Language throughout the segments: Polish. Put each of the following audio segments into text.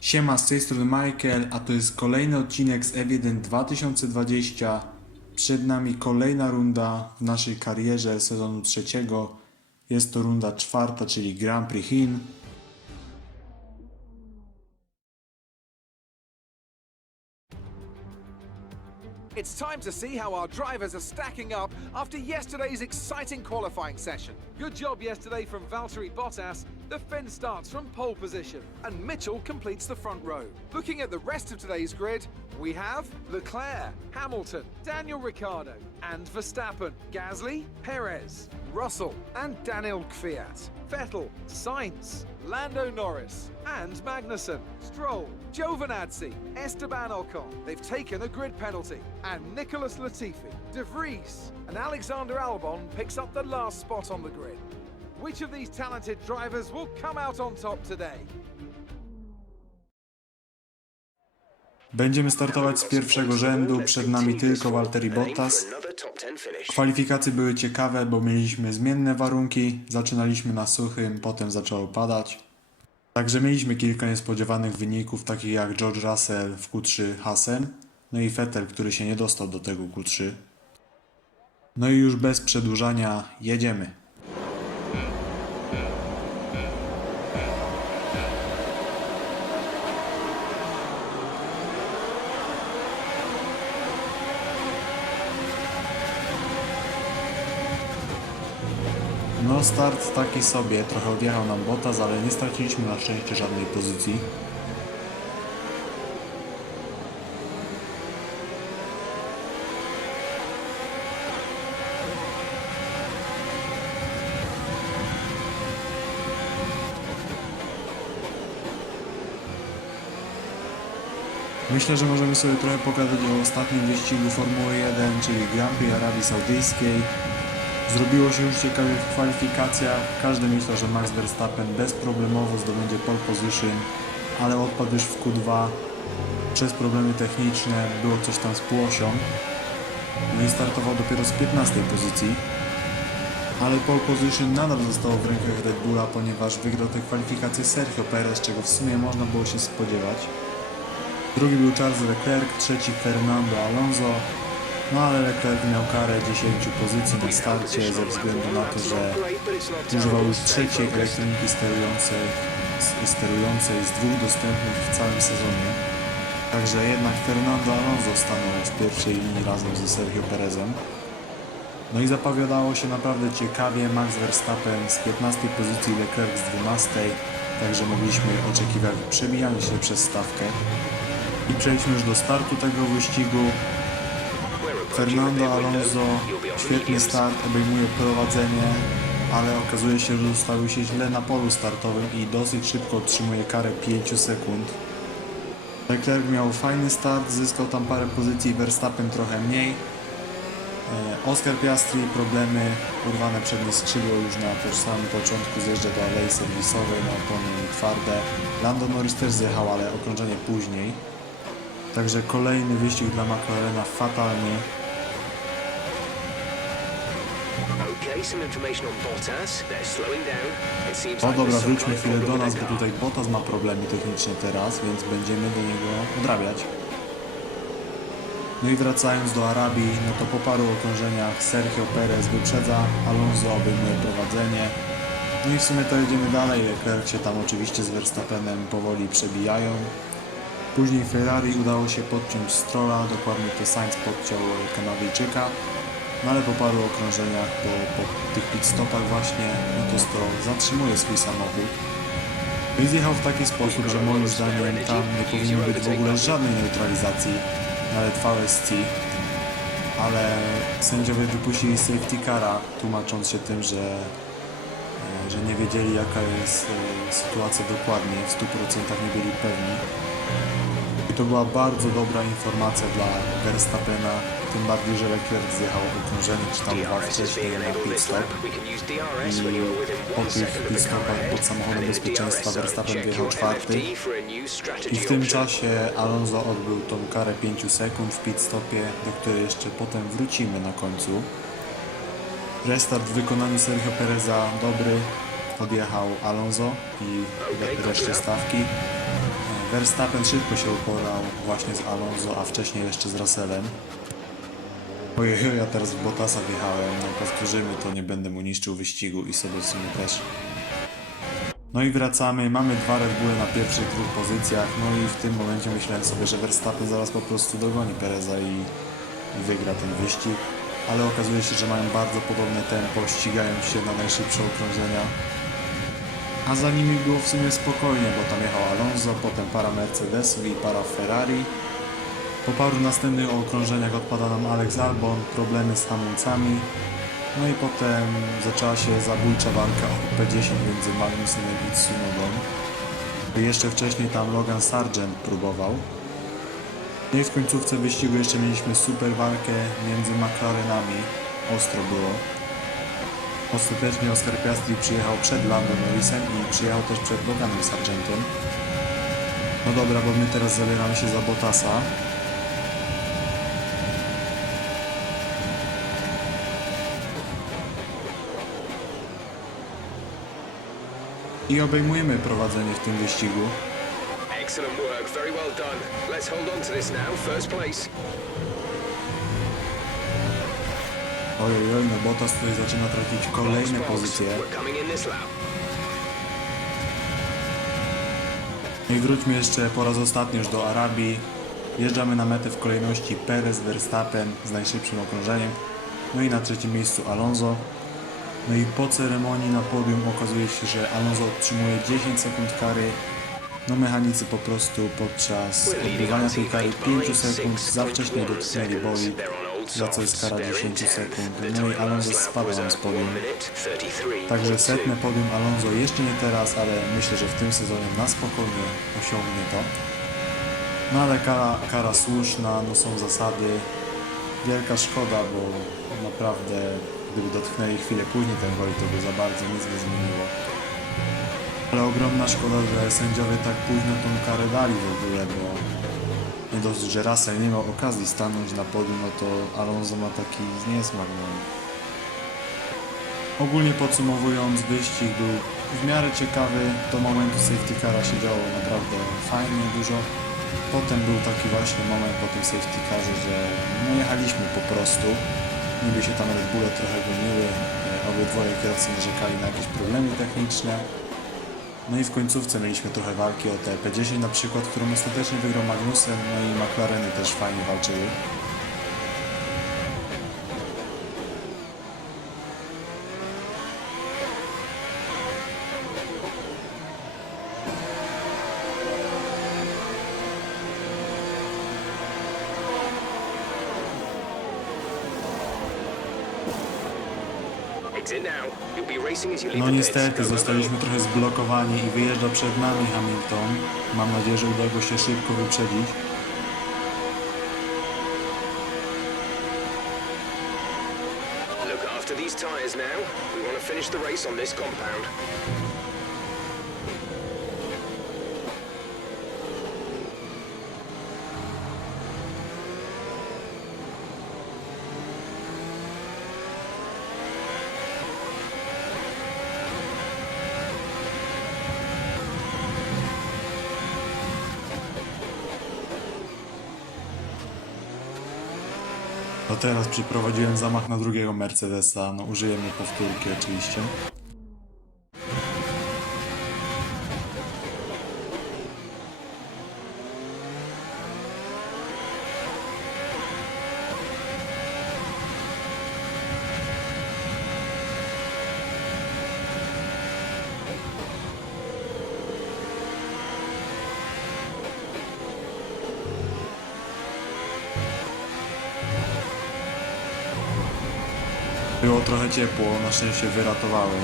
Siema, z tej strony Michael, a to jest kolejny odcinek z F1 2020. Przed nami kolejna runda w naszej karierze sezonu trzeciego. Jest to runda czwarta, czyli Grand Prix Chin. It's time to see how our drivers are stacking up after yesterday's exciting qualifying session. Good job yesterday from Valtteri Bottas. The Finn starts from pole position, and Mitchell completes the front row. Looking at the rest of today's grid, we have Leclerc, Hamilton, Daniel Ricciardo, and Verstappen, Gasly, Perez, Russell, and Daniel Kvyat, Vettel, Sainz, Lando Norris, and Magnussen, Stroll, Giovinazzi, Esteban Ocon. They've taken a grid penalty, and Nicholas Latifi, De Vries, and Alexander Albon picks up the last spot on the grid. Which of these talented drivers will come out on top today? Będziemy startować z pierwszego rzędu, przed nami tylko Valtteri Bottas. Kwalifikacje były ciekawe, bo mieliśmy zmienne warunki, zaczynaliśmy na suchym, potem zaczęło padać. Także mieliśmy kilka niespodziewanych wyników, takich jak George Russell w Q3 Hasen, no i Vettel, który się nie dostał do tego Q3. No i już bez przedłużania jedziemy. No start taki sobie, trochę odjechał nam Bottas, ale nie straciliśmy na szczęście żadnej pozycji. Myślę, że możemy sobie trochę pogadać o ostatnim wyścigu Formuły 1, czyli Grand Prix Arabii Saudyjskiej. Zrobiło się już ciekawie w kwalifikacjach. Każdy myślał, że Max Verstappen bezproblemowo zdobędzie pole position, ale odpadł już w Q2 przez problemy techniczne. Było coś tam z półosią i startował dopiero z 15 pozycji. Ale pole position nadal zostało w rękach Red Bulla, ponieważ wygrał te kwalifikacje Sergio Perez, czego w sumie można było się spodziewać. Drugi był Charles Leclerc, trzeci Fernando Alonso, no ale Leclerc miał karę 10 pozycji na starcie ze względu na to, że używał już trzeciej elektroniki sterującej, sterującej z dwóch dostępnych w całym sezonie. Także jednak Fernando Alonso stanął w pierwszej linii razem ze Sergio Perezem. No i zapowiadało się naprawdę ciekawie. Max Verstappen z 15 pozycji, Leclerc z 12, także mogliśmy oczekiwać przebijania się przez stawkę. I przejdźmy już do startu tego wyścigu. Fernando Alonso, świetny start, obejmuje prowadzenie, ale okazuje się, że ustawił się źle na polu startowym i dosyć szybko otrzymuje karę 5 sekund. Leclerc miał fajny start, zyskał tam parę pozycji, Verstappen trochę mniej. E, Oscar Piastri problemy, urwane przednie skrzydło już na samym początku, zjeżdża do alei serwisowej, na opony twarde. Lando Norris też zjechał, ale okrążenie później. Także kolejny wyścig dla McLarena fatalnie. O dobra, wróćmy chwilę do nas, bo tutaj Bottas ma problemy techniczne teraz, więc będziemy do niego odrabiać. No i wracając do Arabii, no to po paru okrążeniach Sergio Perez wyprzedza, Alonso obejmuje prowadzenie. No i w sumie to jedziemy dalej, Leclerc się tam oczywiście z Verstappenem powoli przebijają. Później Ferrari udało się podciąć Strolla, dokładnie to Sainz podciął Kanadyjczyka. No ale po paru okrążeniach, po, po tych pit stopach właśnie, no to zatrzymuje swój samochód. I zjechał w taki sposób, że moim zdaniem tam nie powinno być w ogóle żadnej neutralizacji, nawet VSC. Ale sędziowie wypuścili safety cara, tłumacząc się tym, że e, że nie wiedzieli jaka jest e, sytuacja dokładnie, w 100% nie byli pewni. To była bardzo dobra informacja dla Verstappena, tym bardziej, że Leclerc zjechał okrążenie czy tam dwa wcześniej na pit stop. I po tych pit stopach pod samochodem bezpieczeństwa Verstappen wjechał czwarty. I w tym czasie Alonso odbył tą karę 5 sekund w pit stopie, do której jeszcze potem wrócimy na końcu. Restart w wykonaniu Sergio Pereza dobry, odjechał Alonso i re- resztę stawki. Verstappen szybko się uporał właśnie z Alonso, a wcześniej jeszcze z Russellem. Ojej, ja teraz w Bottasa wjechałem, no powtórzymy to, nie będę mu niszczył wyścigu i sobie w sumie też. No i wracamy, mamy dwa Red Bulle na pierwszych dwóch pozycjach, no i w tym momencie myślałem sobie, że Verstappen zaraz po prostu dogoni Pereza i wygra ten wyścig, ale okazuje się, że mają bardzo podobne tempo, ścigają się na najszybsze okrążenia. A za nimi było w sumie spokojnie, bo tam jechał Alonso, potem para Mercedesów i para Ferrari. Po paru następnych okrążeniach odpada nam Alex Albon, problemy z hamulcami. No i potem zaczęła się zabójcza walka o P10 między Magnussenem i Tsunodą. Jeszcze wcześniej tam Logan Sargent próbował. No i w końcówce wyścigu jeszcze mieliśmy super walkę między McLarenami. Ostro było. Ostatecznie Oscar Piastri przyjechał przed Lando Norrisem i przyjechał też przed Loganem Sargentem. No dobra, bo my teraz zabieramy się za Bottasa. I obejmujemy prowadzenie w tym wyścigu. Excellent work, very well done. Let's hold on to this now, first place. Ojej, oj, no Bottas tutaj zaczyna tracić kolejne pozycje. No I wróćmy jeszcze po raz ostatni już do Arabii. Wjeżdżamy na metę w kolejności Perez, Verstappen z najszybszym okrążeniem. No i na trzecim miejscu Alonso. No i po ceremonii na podium okazuje się, że Alonso otrzymuje 10 sekund kary. No mechanicy po prostu podczas odbywania tej kary teammate 5 by sekund za wcześnie 6.1 dotknęli seconds. Za co jest kara They're in 10 10th. sekund. No i Alonso at z podium. 1 minute 33.2. Także setne podium Alonso jeszcze nie teraz, ale myślę, że w tym sezonie na spokojnie osiągnie to. No ale kara, kara słuszna, no są zasady. Wielka szkoda, bo naprawdę gdyby dotknęli chwilę później ten gol, to by za bardzo nic nie zmieniło. Ale ogromna szkoda, że sędziowie tak późno tą karę dali w ogóle, bo nie dość, że Russell nie miał okazji stanąć na podium, no to Alonso ma taki niesmak. No. Ogólnie podsumowując, wyścig był w miarę ciekawy. Do momentu safety cara się działo naprawdę fajnie, dużo. Potem był taki właśnie moment po tym safety carze, że no jechaliśmy po prostu. Niby się tam Red Bulle trochę goniły, e, obydwoje kierowcy narzekali na jakieś problemy techniczne. No i w końcówce mieliśmy trochę walki o te P10 na przykład, którą ostatecznie wygrał Magnussen, no i McLareny też fajnie walczyły. No niestety, zostaliśmy trochę zblokowani i wyjeżdża przed nami Hamilton. Mam nadzieję, że uda go się szybko wyprzedzić. Look after these now. We want to finish the race on this compound. Teraz przeprowadziłem zamach na drugiego Mercedesa. No użyjemy powtórki oczywiście. Było trochę ciepło, na szczęście wyratowałem.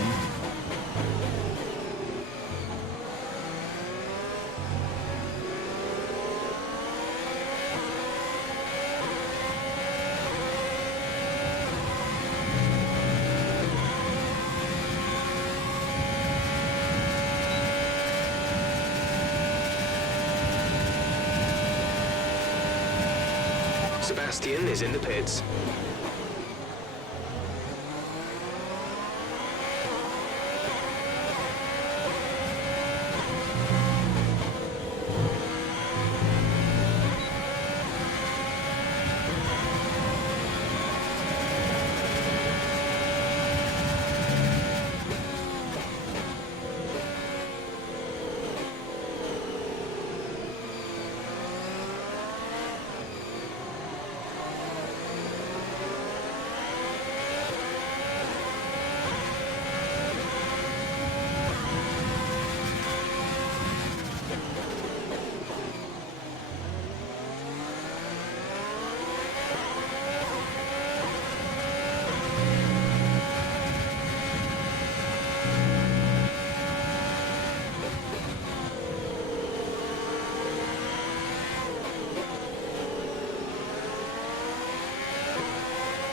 Sebastian is in the pits.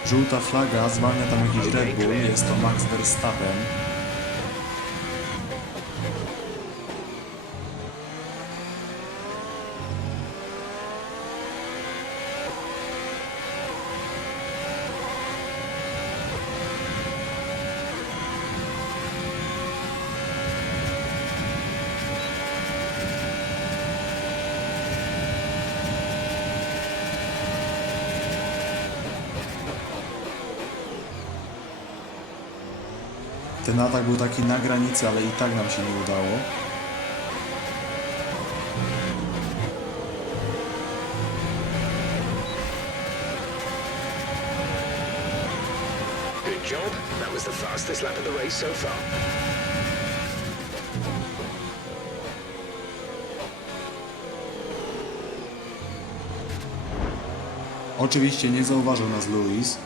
Żółta flaga, zwalnia tam jakiś Red Bull, jest to Max Verstappen. Ten atak był taki na granicy, ale i tak nam się nie udało. Good job. That was the fastest lap of the race so far. Oczywiście nie zauważył nas Lewis.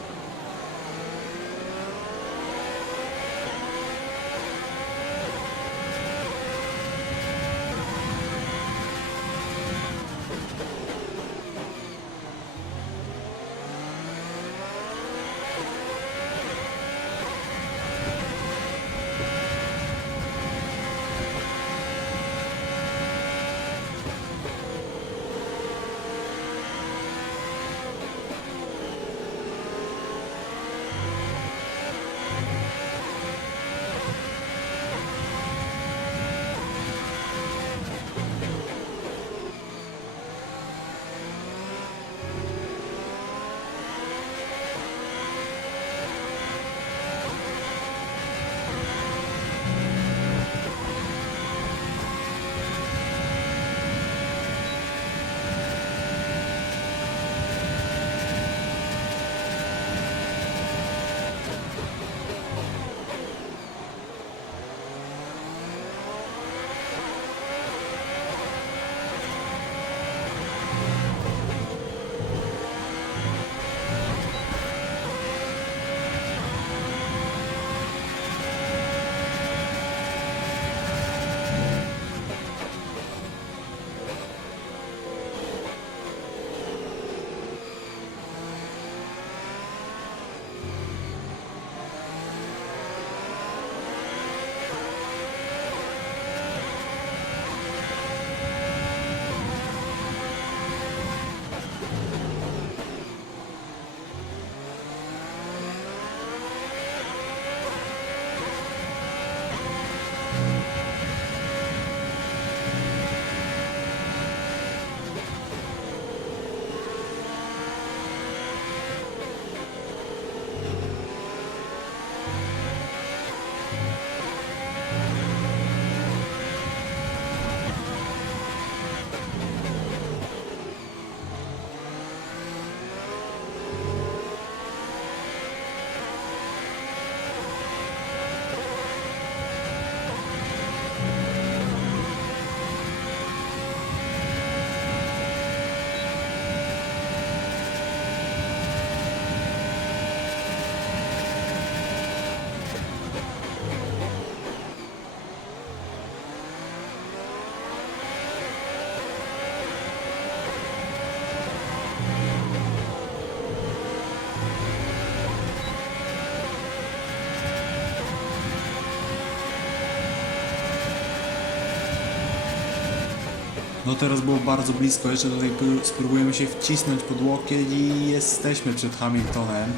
No teraz było bardzo blisko, jeszcze tutaj pró- spróbujemy się wcisnąć pod łokieć i jesteśmy przed Hamiltonem.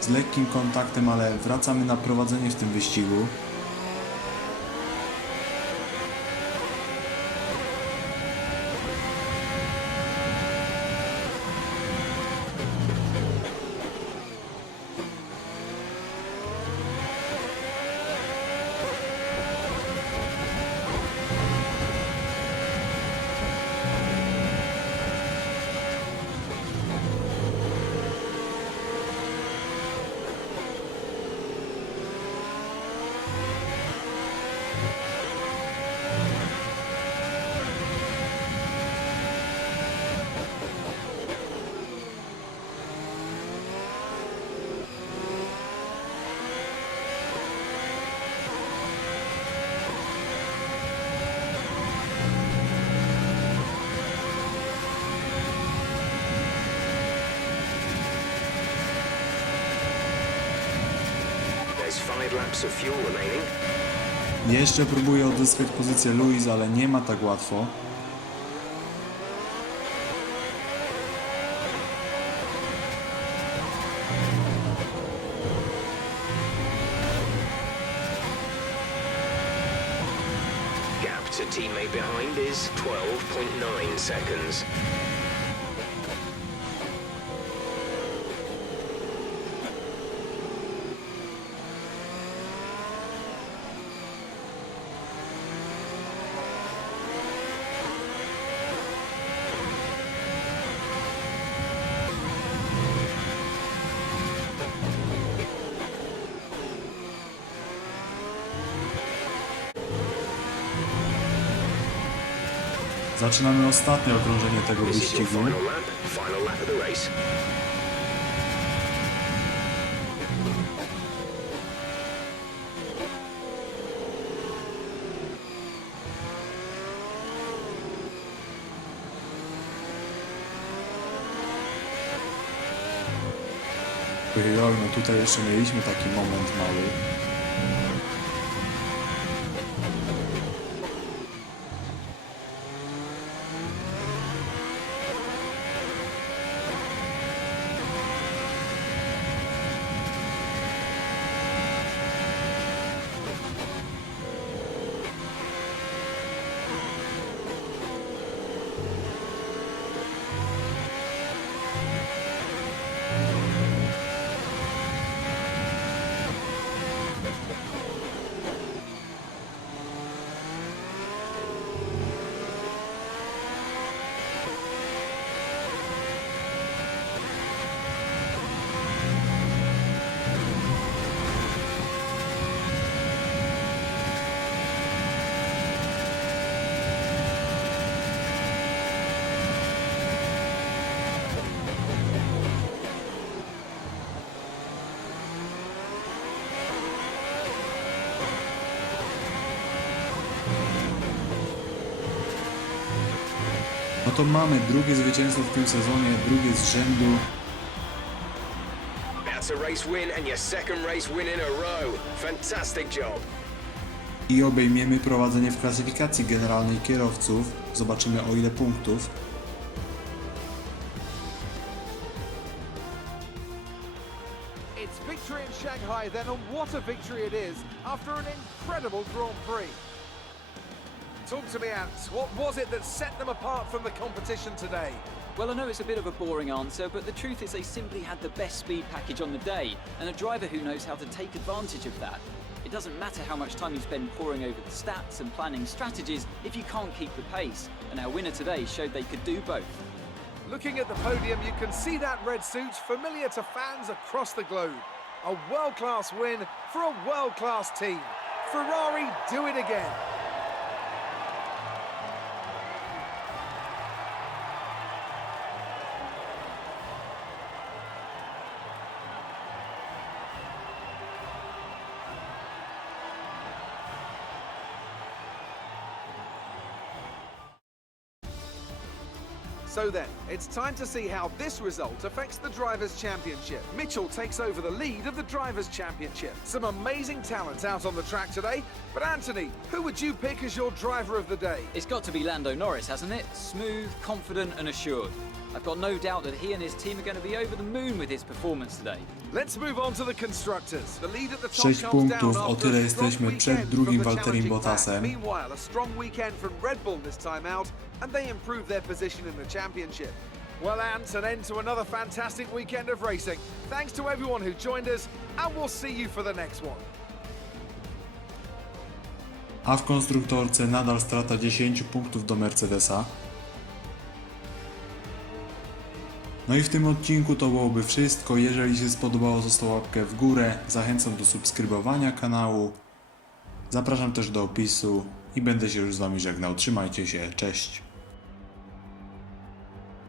Z lekkim kontaktem, ale wracamy na prowadzenie w tym wyścigu. Jeszcze próbuje odzyskać pozycję Luis, ale nie ma tak łatwo. Gap to teammate behind is 12.9 seconds. Zaczynamy ostatnie okrążenie tego wyścigu. no tutaj jeszcze mieliśmy taki moment mały. To mamy drugie zwycięstwo w tym sezonie, drugie z rzędu. That's a race win and your second race win in a row. Fantastic job. I obejmiemy prowadzenie w klasyfikacji generalnej kierowców. Zobaczymy o ile punktów. It's victory in Shanghai then, and what a victory it is after an incredible Grand Prix. Talk to me, Ants. What was it that set them apart from the competition today? Well, I know it's a bit of a boring answer, but the truth is they simply had the best speed package on the day, and a driver who knows how to take advantage of that. It doesn't matter how much time you spend poring over the stats and planning strategies if you can't keep the pace, and our winner today showed they could do both. Looking at the podium, you can see that red suit familiar to fans across the globe. A world class win for a world class team. Ferrari do it again. So then, it's time to see how this result affects the Drivers' Championship. Mitchell takes over the lead of the Drivers' Championship. Some amazing talent out on the track today, but Anthony, who would you pick as your driver of the day? It's got to be Lando Norris, hasn't it? Smooth, confident, and assured. I've got no doubt that he and his team are going to be over the moon with his performance today. Let's move on to the constructors. The lead at the top Sześć comes down punktów, o after tyle a strong jesteśmy przed weekend drugim from the Valtterim challenging pack. Bottasem. Meanwhile, a strong weekend from Red Bull this time out, and they improve their position in the championship. Well, Ant, an end to another fantastic weekend of racing. Thanks to everyone who joined us, and we'll see you for the next one. A w konstruktorce nadal strata 10 punktów do Mercedesa. No i w tym odcinku to byłoby wszystko. Jeżeli się spodobało, zostaw łapkę w górę. Zachęcam do subskrybowania kanału. Zapraszam też do opisu i będę się już z Wami żegnał. Trzymajcie się, cześć.